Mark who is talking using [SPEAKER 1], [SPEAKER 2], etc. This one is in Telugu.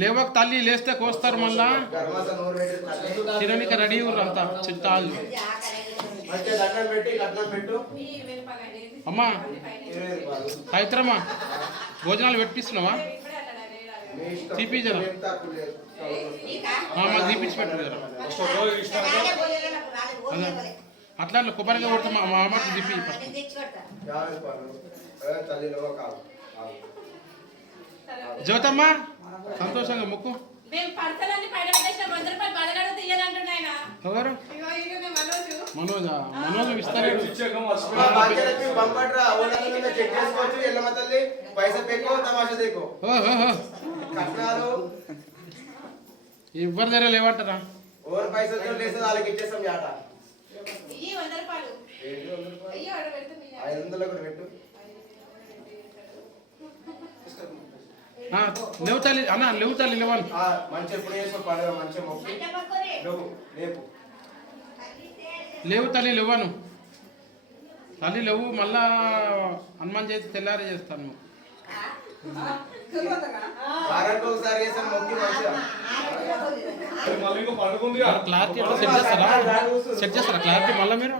[SPEAKER 1] లేవక తల్లి లేస్తే కోస్తారు మళ్ళా? తిననికి రెడీ ఉర్రు అంతా చిత్తాలు
[SPEAKER 2] పెట్టి లగ్నం పెట్టు.
[SPEAKER 1] అమ్మా సాయిత్రమ్మా భోజనాలు పెట్టిస్తున్నావా?
[SPEAKER 2] మీ ఇష్టం.
[SPEAKER 1] తీపి జర.
[SPEAKER 2] ఏం తక్కువ లేదు.
[SPEAKER 1] ఆ, మాకు తీపిచ్చి పెట్టు జర అదే అట్లా అట్లా కొబ్బరిగా కొడతా మా మా అమ్మకి తీపి జ్యోతమ్మ సంతోషంగా ముక్కు. ఎవరు?
[SPEAKER 3] మనోజు.
[SPEAKER 1] మనోజా? ఇస్తారేడు ఎవ్వరి దగ్గర లేవంటారా?
[SPEAKER 2] ఓవర్ పైసలు లేదు వాళ్ళకి ఇచ్చేస్తాం ఆట. ఐదు వందలు కూడా పెట్టు.
[SPEAKER 1] లేవు తల్లి అన్న లేవు తల్లి లేవను.
[SPEAKER 2] ఆ, మంచి ఎప్పుడు చేసో పండుగ మంచిగా మొక్కి. లేవు రేపు
[SPEAKER 1] లేవు తల్లి లేవను. తల్లి లేవు మళ్ళా హనుమాన్ చేసి తెల్లారి చేస్తాను. క్లారిటీ సెట్ చేస్తారా? సెట్ చేస్తారా? క్లారిటీ మళ్ళీ మీరు?